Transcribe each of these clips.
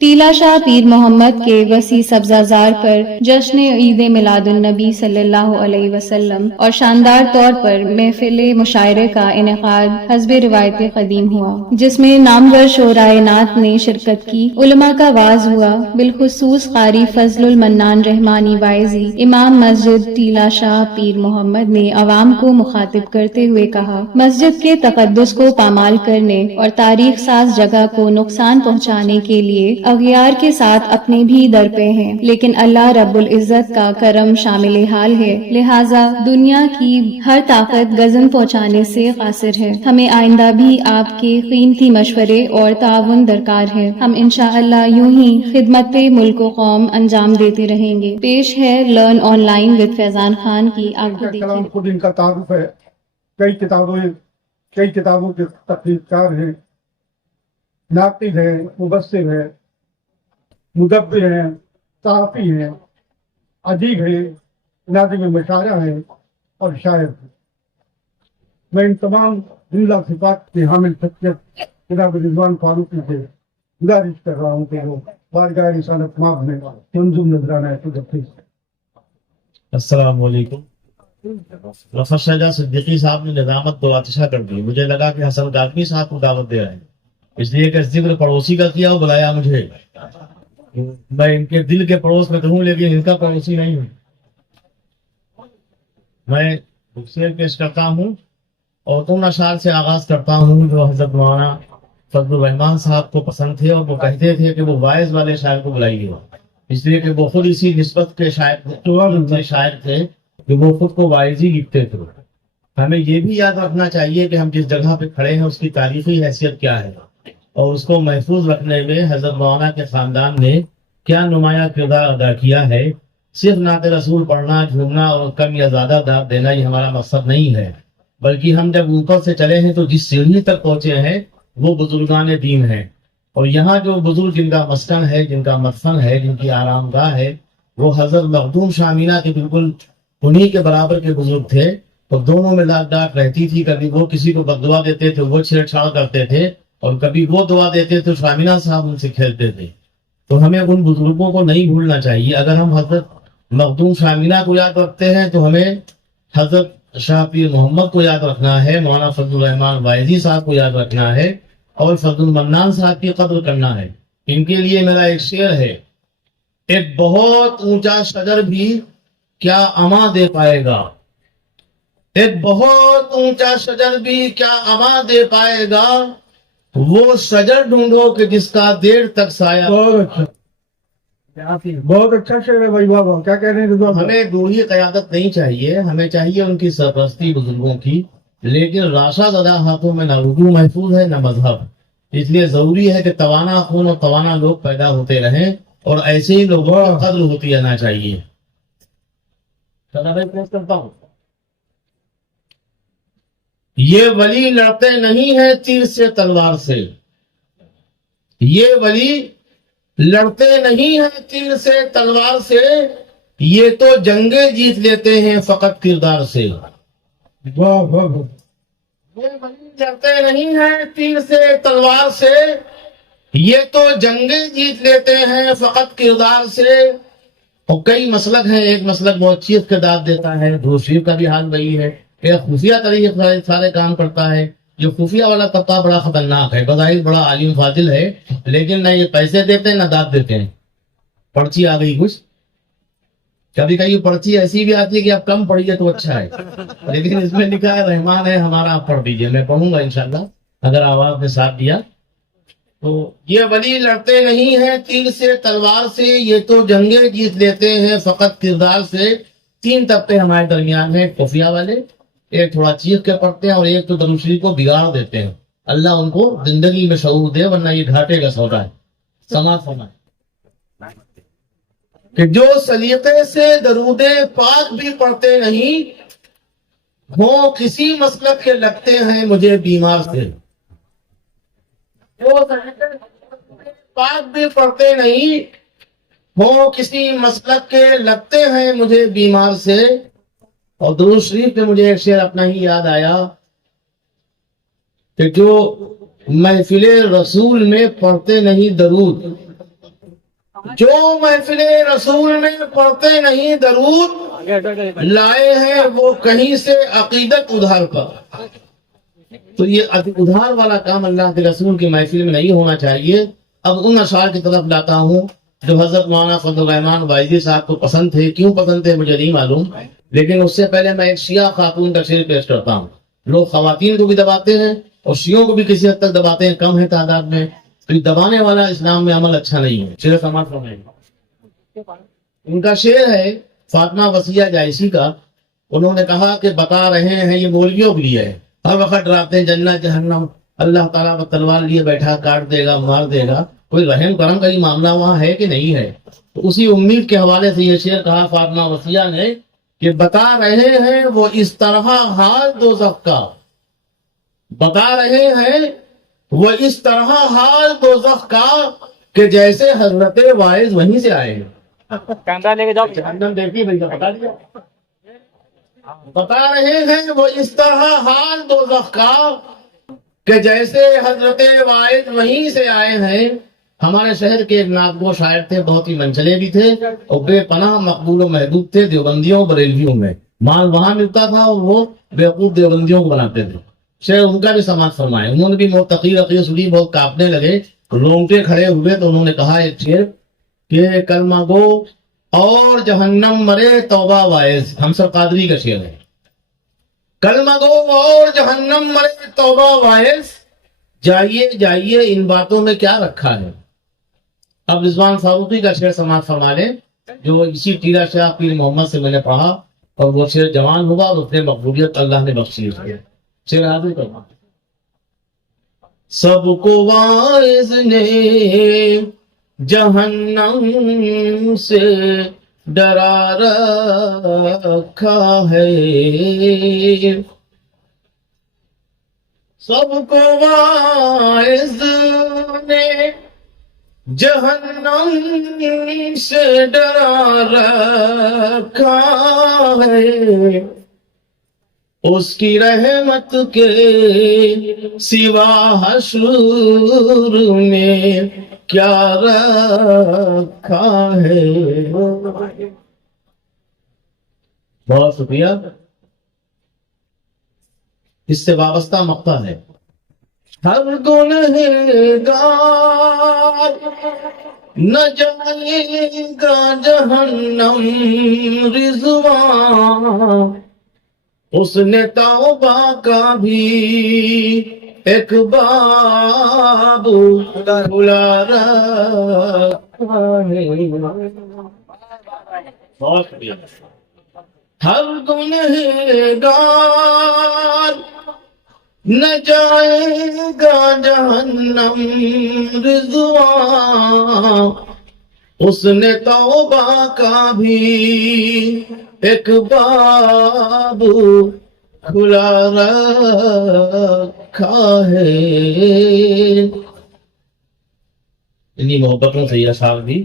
ٹیلا شاہ پیر محمد کے وسیع سبزہ پر جشن عید میلاد النبی صلی اللہ علیہ وسلم اور شاندار طور پر محفل مشاعرے کا انعقاد حسب روایت قدیم ہوا، جس میں نامور شعرائے نعت نے شرکت کی، علماء کا واعظ ہوا۔ بالخصوص قاری فضل المنان رحمانی وائزی امام مسجد ٹیلا شاہ پیر محمد نے عوام کو مخاطب کرتے ہوئے کہا، مسجد کے تقدس کو پامال کرنے اور تاریخ ساز جگہ کو نقصان پہنچانے کے لیے اغیار کے ساتھ اپنے بھی در پہ ہیں، لیکن اللہ رب العزت کا کرم شامل حال ہے، لہٰذا دنیا کی ہر طاقت گزن پہنچانے سے قاصر ہے۔ ہمیں آئندہ بھی آپ کے قیمتی مشورے اور تعاون درکار ہے۔ ہم انشاءاللہ یوں ہی خدمت ملک و قوم انجام دیتے رہیں گے۔ پیش ہے لرن آن لائن وتھ فیضان خان کی آگے دیکھیں۔ خود ان کا تعارف ہے، کئی کتابوں کے تخلیق کار ہیں، ناطق ہیں، مبصر ہیں، مدبر ہیں، صحافی ہیں، ادیب ہیں، ناظم مشاعرہ ہیں اور شاعر ہیں۔ میں ان تمام جملہ صفات کے حامل شخصیت جناب رضوان فاروقی سے گزارش کر رہا ہوں کہ وہ بارگاہ رسالت مآب میں منظوم نذرانہ تدفین۔ السلام علیکم۔ رفعت شاہجہاں صدیقی صاحب نے نظامت دو آتشہ کر دی، مجھے لگا کہ حسن گاگمی صاحب کو دعوت دے رہے ہیں، اس لیے کہ ذکر پڑوسی کا کیا اور بلایا مجھے۔ میں ان کے دل کے پڑوس میں تو ہوں لیکن ان کا پڑوسی نہیں ہوں۔ میں شعر پیش کرتا ہوں اور ان اشعار سے آغاز کرتا ہوں جو حضرت مولانا فضل الرحمان صاحب کو پسند تھے، اور وہ کہتے تھے کہ وہ واعظ والے شاعر کو بلائیے، اس لیے کہ وہ خود اسی نسبت کے شاعر تھے کہ وہ خود کو واعظی لکھتے تھے۔ ہمیں یہ بھی یاد رکھنا چاہیے کہ ہم جس جگہ پہ کھڑے ہیں اس کی تاریخی حیثیت کیا ہے، اور اس کو محفوظ رکھنے میں حضرت مولانا کے خاندان نے کیا نمایاں کردار ادا کیا ہے۔ صرف نعت رسول پڑھنا، جھومنا اور کم یا زیادہ داد دینا یہ ہمارا مقصد نہیں ہے، بلکہ ہم جب اوپر سے چلے ہیں تو جس سیڑھی تک پہنچے ہیں وہ بزرگان دین ہیں، اور یہاں جو بزرگ جن کا مسکن ہے، جن کا مدفن ہے، جن کی آرام گاہ ہے، وہ حضرت مخدوم شاہ مینا کے بالکل انہی کے برابر کے بزرگ تھے، اور دونوں میں لاکھ ڈاک رہتی تھی۔ کبھی وہ کسی کو بددعا دیتے تھے، وہ چھیڑ چھاڑ کرتے تھے، اور کبھی وہ دعا دیتے تھے، شاہ مینا صاحب ان سے کھیلتے تھے۔ تو ہمیں ان بزرگوں کو نہیں بھولنا چاہیے۔ اگر ہم حضرت مخدوم شاہ مینا کو یاد رکھتے ہیں تو ہمیں حضرت شاہ پیر محمد کو یاد رکھنا ہے، مولانا فضل الرحمان وائزی صاحب کو یاد رکھنا ہے، اور فضل المنان صاحب کی قدر کرنا ہے۔ ان کے لیے میرا ایک شعر ہے، ایک بہت اونچا شجر بھی کیا اما دے پائے گا، ایک بہت اونچا شجر بھی کیا اما دے پائے گا، وہ شجر ڈھونڈو کہ جس کا دیر تک سایہ۔ بہت اچھا شعر ہے بھائی بابا، کیا کہہ رہے ہیں رضوان؟ ہمیں دوہری قیادت نہیں چاہیے، ہمیں چاہیے ان کی سرپرستی بزرگوں کی، لیکن راشا زدہ ہاتھوں میں نہ رجوع محفوظ ہے نہ مذہب، اس لیے ضروری ہے کہ توانا خون اور توانا لوگ پیدا ہوتے رہیں، اور ایسے ہی لوگوں کی قدر ہوتی رہنا چاہیے۔ کرتا ہوں، یہ ولی لڑتے نہیں ہیں تیر سے تلوار سے، یہ ولی لڑتے نہیں ہیں تیر سے تلوار سے، یہ تو جنگیں جیت لیتے ہیں فقط کردار سے۔ واہ واہ واہ۔ یہ ولی لڑتے نہیں ہیں تیر سے تلوار سے، یہ تو جنگیں جیت لیتے ہیں فقط کردار سے۔ اور کئی مسلک ہیں، ایک مسلک بہت چیز کردار دیتا ہے، دوسری کا بھی حال وہی ہے، ایک خفیہ طریقے سارے کام کرتا ہے۔ جو خفیہ والا طبقہ بڑا خطرناک ہے، بظاہر بڑا عالم فاضل ہے، لیکن نہ یہ پیسے دیتے ہیں نہ داد دیتے ہیں۔ پرچی آ گئی کچھ، کبھی کبھی پرچی ایسی بھی آتی ہے کہ آپ کم پڑھیے تو اچھا ہے، لیکن اس میں لکھا ہے رحمان ہے ہمارا، آپ پڑھ دیجئے، میں پڑھوں گا انشاءاللہ اگر آواز نے ساتھ دیا تو۔ یہ ولی لڑتے نہیں ہیں تیر سے تلوار سے، یہ تو جنگیں جیت لیتے ہیں فقط کردار سے۔ تین طبقے ہمارے درمیان ہیں، خفیہ والے، ایک تھوڑا چیخ کے پڑھتے ہیں، اور ایک تو درود شریف کو بگاڑ دیتے ہیں۔ اللہ ان کو زندگی میں شعور دے، ورنہ یہ گھاٹے کا سودا ہے۔ سماعت فرمائیں کہ جو سلیقے سے درود پاک بھی پڑھتے نہیں، وہ کسی مسلک کے لگتے ہیں مجھے بیمار سے۔ جو سلیقے سے پاک بھی پڑھتے نہیں، وہ کسی مسلک کے لگتے ہیں مجھے بیمار سے۔ اور درود شریف پہ مجھے ایک شعر اپنا ہی یاد آیا کہ جو محفل رسول میں پڑھتے نہیں درود، جو محفل رسول میں پڑھتے نہیں درود لائے ہیں وہ کہیں سے عقیدت ادھار پر. تو یہ ادھار والا کام اللہ کے رسول کی محفل میں نہیں ہونا چاہیے. اب ان اشعار کی طرف لاتا ہوں جو حضرت مولانا فضل الرحمان وائزی صاحب کو پسند تھے. کیوں پسند تھے مجھے نہیں معلوم، لیکن اس سے پہلے میں ایک شیعہ خاتون کا شعر پیش کرتا ہوں. لوگ خواتین کو بھی دباتے ہیں اور شیعوں کو بھی کسی حد تک دباتے ہیں، کم ہے تعداد میں. تو یہ دبانے والا اسلام میں عمل اچھا نہیں ہے. شعر سماعت فرمائیں. ان کا شعر ہے فاطمہ وسیع جائشی کا. انہوں نے کہا کہ بتا رہے ہیں یہ مولویوں کے لیے ہے، ہر وقت ڈراتے ہیں جنت جہنم، اللہ تعالیٰ پر تلوار لیے بیٹھا کاٹ دے گا مار دے گا. کوئی رحم کرم کا یہ معاملہ وہاں ہے کہ نہیں ہے؟ تو اسی امید کے حوالے سے یہ شعر کہا فاطمہ وسیع نے کہ بتا رہے ہیں وہ اس طرح حال دوزخ کا، بتا رہے ہیں وہ اس طرح حال دوزخ کا کہ جیسے حضرت واعظ وہیں سے آئے ہیں. کاندا لے کے جاؤ. جہنم دیکھی بھائی بتا دیا. بتا رہے ہیں وہ اس طرح حال دوزخ کا کہ جیسے حضرت واعظ وہیں سے آئے ہیں. ہمارے شہر کے ایک ناطگو شاعر تھے، بہت ہی منچلے بھی تھے اور بے پناہ مقبول و محبوب تھے. دیوبندیوں بریلویوں میں مال وہاں ملتا تھا اور وہ بیوقوف دیوبندیوں کو بناتے تھے. شعر ان کا بھی سماعت فرمائے. انہوں نے بھی بہت تقریر سنی، بہت کانپنے لگے، رونگٹے کھڑے ہوئے. تو انہوں نے کہا ایک شعر کہ کلمہ گو اور جہنم مرے توبہ واعظ. ہمسر قادری کا شعر ہے. کلمہ گو اور جہنم مرے توبہ واعظ، جائیے جائیے ان باتوں میں کیا رکھا ہے. اب رضوان فاروقی کا شعر سماعت فرما لیں جو اسی ٹیرا شاہ پیر محمد سے میں نے پڑھا اور وہ شعر جوان ہوا اور اس نے مقبولیت اللہ نے بخشی ہے. شعر حاضر کرنا. سب کو واعظ نے جہنم سے ڈرا رکھا ہے، سب کو واعظ نے جہنم سے ڈرا رکھا ہے، اس کی رحمت کے سوا حشر میں کیا رکھا ہے. بہت شکریہ. اس سے وابستہ مقطع ہے. ہر گنہگار نہ جائے گا جہنم رضوان، اس نے توبہ کا بھی ایک باب کھلا رکھا ہے. بہت شکریہ. ہر گنہگار نہ جائے گا جہنم رضوان، اس نے توبہ کا بھی ایک باب کھلا رکھا ہے. انہی محبتوں سے یہ اشعار بھی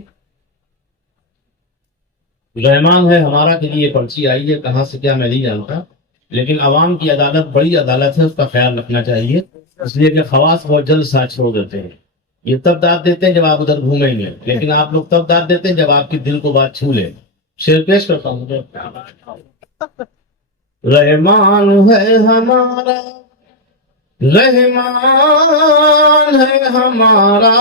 رحمان ہے ہمارا کے لیے پرچی آئی ہے. کہاں سے کیا میں نہیں جانتا، لیکن عوام کی عدالت بڑی عدالت ہے، اس کا خیال رکھنا چاہیے. اس لیے کہ خواص بہت جلد ساتھ چھوڑ دیتے ہیں. یہ تب داد دیتے ہیں جب آپ ادھر گھومیں گے، لیکن آپ لوگ تب داد دیتے ہیں جب آپ کی دل کو بات چھو لے. شعر پیش کرتا ہوں. رحمان ہے ہمارا، رحمان ہے ہمارا،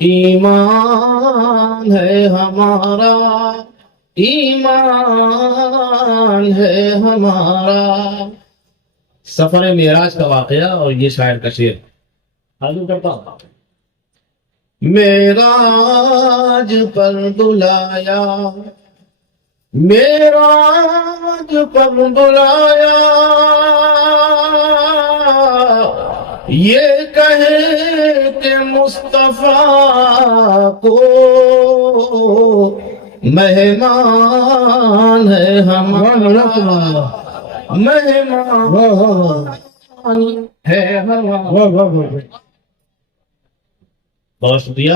ایمان ہے ہمارا، ایمان ہے ہمارا. سفر معراج کا واقعہ اور یہ شاعر کا شعر حاضر کرتا ہوں. معراج پر بلایا، معراج پر بلایا، یہ کہے کہ مصطفیٰ کو مہمان ہے ہمارا، مہمان ہے ہمارا. بہت شکریہ.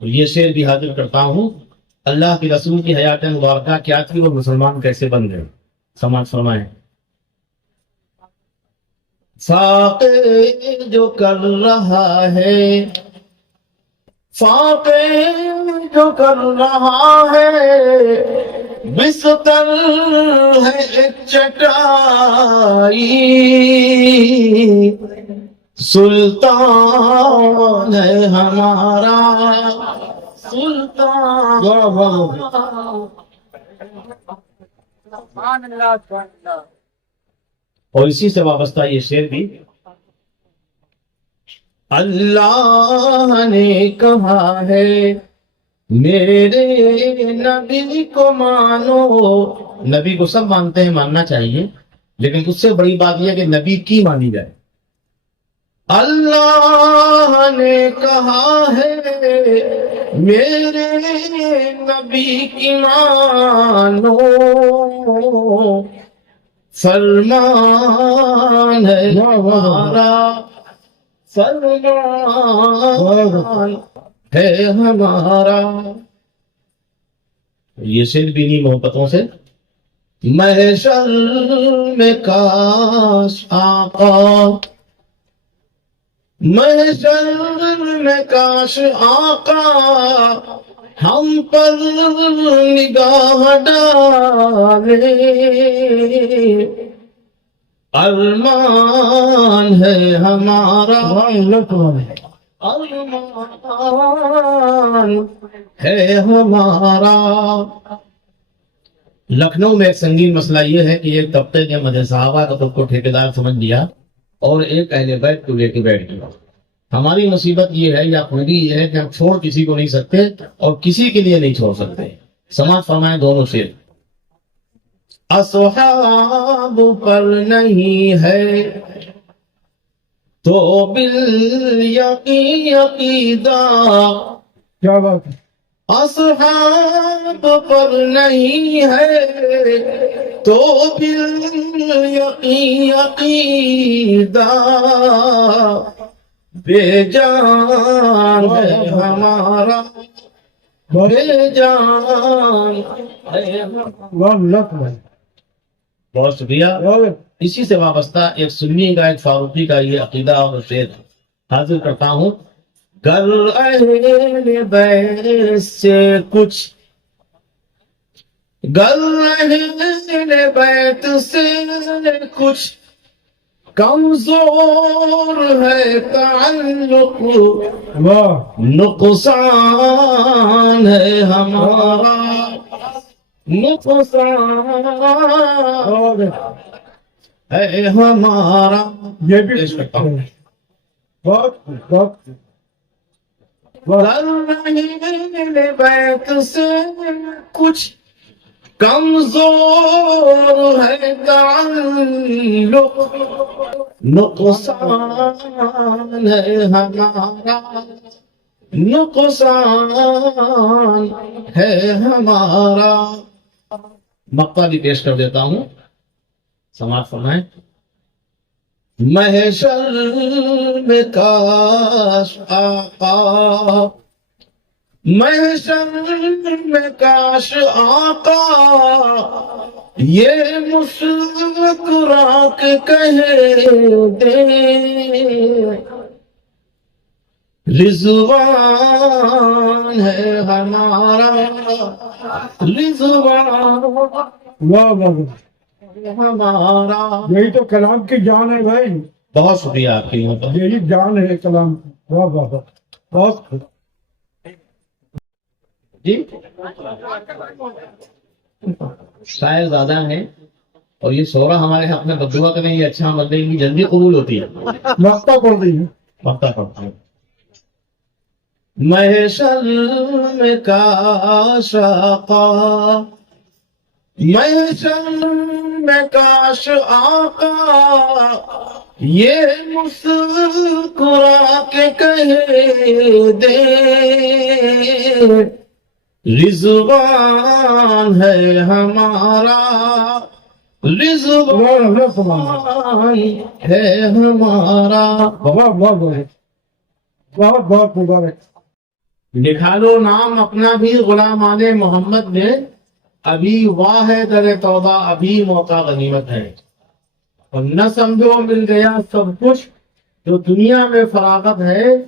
یہ شعر بھی حاضر کرتا ہوں. اللہ کے رسول کی حیات مبارکہ کیا تھی اور مسلمان کیسے بن گئے. سماعت فرمائیں. فاقے جو کر رہا ہے فاقے جو کر رہا ہے بستر ہے ایک چٹائی، سلطان ہے ہمارا سلطان۔ واہ واہ اور اسی سے وابستہ یہ شعر بھی، اللہ نے کہا ہے میرے نبی کو مانو۔ نبی کو سب مانتے ہیں، ماننا چاہیے، لیکن اس سے بڑی بات یہ ہے کہ نبی کی مانی جائے۔ اللہ نے کہا ہے میرے نبی کی مانو، فرمان ہے ہمارا فرمان ہے ہمارا۔ یہ شعر بھی نہیں محبتوں سے، محشر میں کاش آقا، محشر میں کاش آقا ہم پر نگاہ ڈالے، ارمان ہے ہمارا ارمان ہے ہمارا۔ لکھنؤ میں ایک سنگین مسئلہ یہ ہے کہ ایک طبقے کے مدح صحابہ کا خود کو ٹھیکیدار سمجھ لیا اور ایک اہل بیت کو لے کے بیٹھ گیا۔ ہماری مصیبت یہ ہے یا خوبی یہ ہے کہ ہم چھوڑ کسی کو نہیں سکتے اور کسی کے لیے نہیں چھوڑ سکتے۔ سماعت فرمائیں دونوں شعر۔ اصحاب پر نہیں ہے تو بالیقین عقیدہ، کیا بات ہے، اصحاب پر نہیں ہے تو بالیقین عقیدہ، بے جان ہے ہمارا بے جان ہے ہمارا۔ بہت شکریہ۔ اسی سے وابستہ ایک سنی کا ایک فاروقی کا یہ عقیدہ اور شعر حاضر کرتا ہوں۔ گر اہل بیت سے کچھ، گر اہل بیت سے کچھ کمزور ہے تعلق، واہ نقصان ہے ہمارا نقصان ہے ہمارا۔ یہ بھی بہت بہت اہل بیت سے کچھ کمزور ہے تعلق، نقصان ہے ہمارا نقصان ہے ہمارا۔ مقطع بھی پیش کر دیتا ہوں، سماعت فرمائیں۔ محشر میں کاش آقا، محشر میں کاش آقا یہ مسکرا کے کہہ دے، رضوان ہے ہمارا رضوان واہ واہ، ہمارا۔ یہی تو کلام کی جان ہے بھائی، بہت شکریہ آپ کی محبت۔ یہی جان ہے کلام کی۔ واہ واہ واہ، بہت جی شاعر زیادہ ہیں اور یہ شعرا ہمارے حق میں بددعا کریں، یہ اچھا عمل نہیں جلدی قبول ہوتی ہے۔ مقطع پڑھ دی ہے۔ مقطع پڑھتا ہوں۔ محشر میں کاش آقا، محشر میں کاش آقا یہ مسکرا کے کہہ دے، رضوان ہے ہمارا رضوان ہے ہمارا۔ بہت بہت بہت بہت مبارک۔ لکھا لو نام اپنا بھی غلامان محمد میں، ابھی واہ ہے در توبہ، ابھی موقع غنیمت ہے۔ اور نہ سمجھو مل گیا سب کچھ، جو دنیا میں فراغت ہے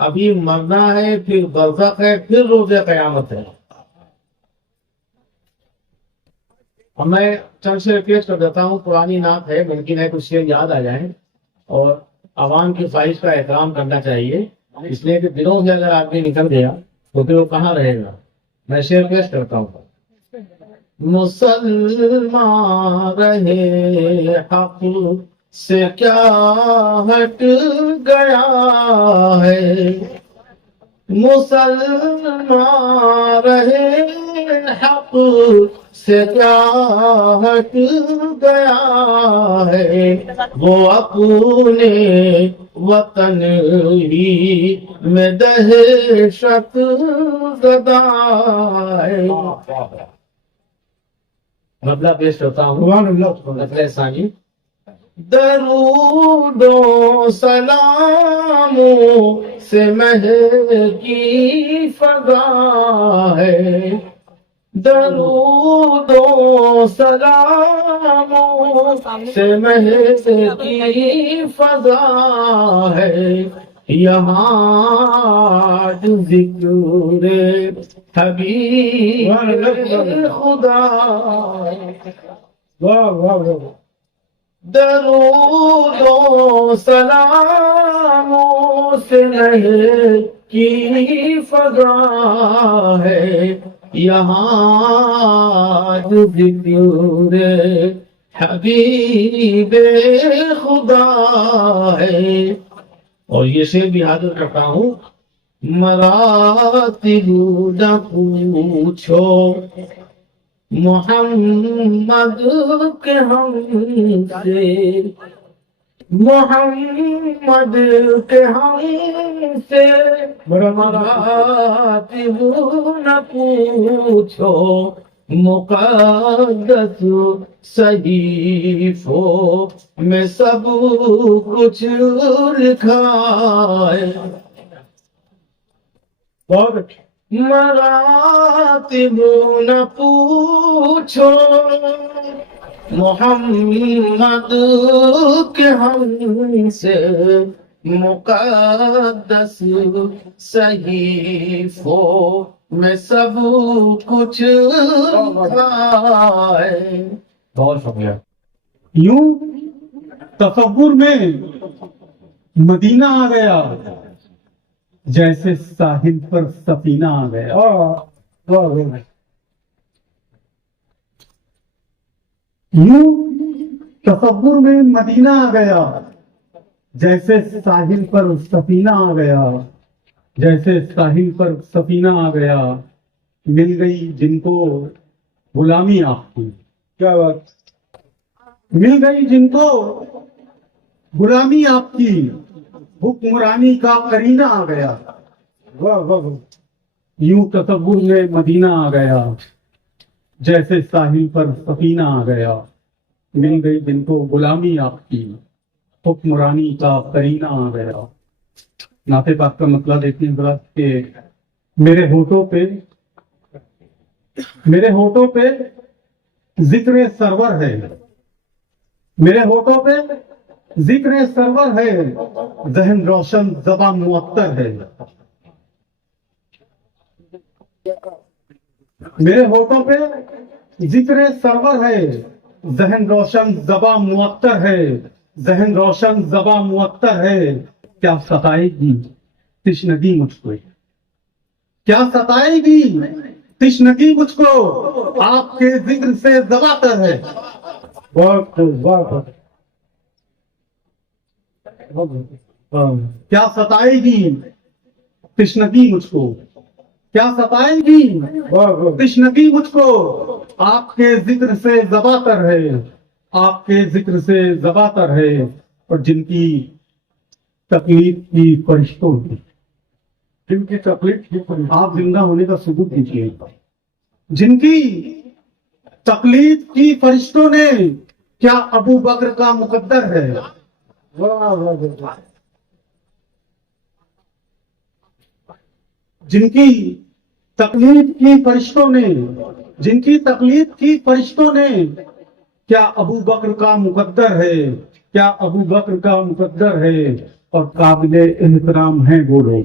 ابھی مرنا ہے، پھر برزخ ہے، پھر روز قیامت ہے. اب میں چند شعر پیش کر دیتا ہوں. پرانی نعت ہے، ممکن ہے کچھ شعر یاد آ جائیں، اور عوام کی خواہش کا احترام کرنا چاہیے، اس لیے کہ دلوں سے اگر آدمی نکل گیا تو پھر وہ کہاں رہے گا. میں شعر پیش کرتا ہوں. مسلمان رہے حق سے کیا ہٹ گیا ہے، مسلمان رہے حق سے کیا ہٹ گیا ہے، وہ اپنے وطن ہی میں دہشت زدہ ہے. مطلب پیش کرتا ہوں. سبحان اللہ. مطلب ثانی: درود و سلاموں سے مہکی فضا ہے، درود و سلاموں سے مہکی فضا ہے، یہاں ذکر حبیب خدا. واہ واہ واہ. درود و سلاموں سے کی فضا ہے، یہاں ذکر حبیب خدا ہے. اور یہ شعر بھی حاضر کرتا ہوں. مراتب نہ پوچھو محمد کے ہم سے، محمد کے ہم سے مراتب نہ پوچھو، مقدس صحیفوں میں سب کچھ لکھا ہے. بہت اچھا. مراتب نہ پوچھو محمد کے ہم سے، مقدس صحیفوں میں سب کچھ لکھا ہے. بہت شکریہ. یوں تصور میں مدینہ آ گیا جیسے ساحل پر سفینہ آ گیا. یوں تصور میں مدینہ آ گیا جیسے ساحل پر سفینہ آ گیا، جیسے ساحل پر سفینہ آ گیا، مل گئی جن کو غلامی آپ کی. کیا بات. مل گئی جن کو غلامی آپ کی، حکمرانی کا قرینہ آ گیا. واہ واہ. یوں تصور میں مدینہ آ گیا جیسے ساحل پر سفینہ آ گیا، مل گئی جن کو غلامی آپ کی، حکمرانی کا قرینہ آ گیا. نعت پاک کا مطلب دیکھیں ذرا کہ میرے ہونٹوں پہ ذکر سرور ہے، میرے ہونٹوں پہ ذکر سرور ہے، ذہن روشن زبان معطر ہے. میرے ہونٹوں پہ ذکر سرور ہے، ذہن روشن زبان معطر ہے، ذہن روشن زبان معطر ہے. کیا ستائے گی تشنگی مجھ کو، کیا ستائے گی تشنگی مجھ کو، آپ کے ذکر سے زباتر ہے. بہت بہت. کیا ستائے گی تشنگی مجھ کو، کیا ستائے گی تشنگی مجھ کو، آپ کے ذکر سے زباتر ہے، آپ کے ذکر سے زباتر ہے. اور جن کی تکلیف کی فرشتوں کی، جن کی تکلیف کی آپ زندہ ہونے کا ثبوت دیجیے. جن کی تکلیف کی فرشتوں نے، کیا ابو بکر کا مقدر ہے. جن کی تکلیف کی فرشتوں نے، جن کی تکلیف کی فرشتوں نے، کیا ابو بکر کا مقدر ہے، کیا ابو بکر کا مقدر ہے. اور قابل احترام ہیں وہ لوگ،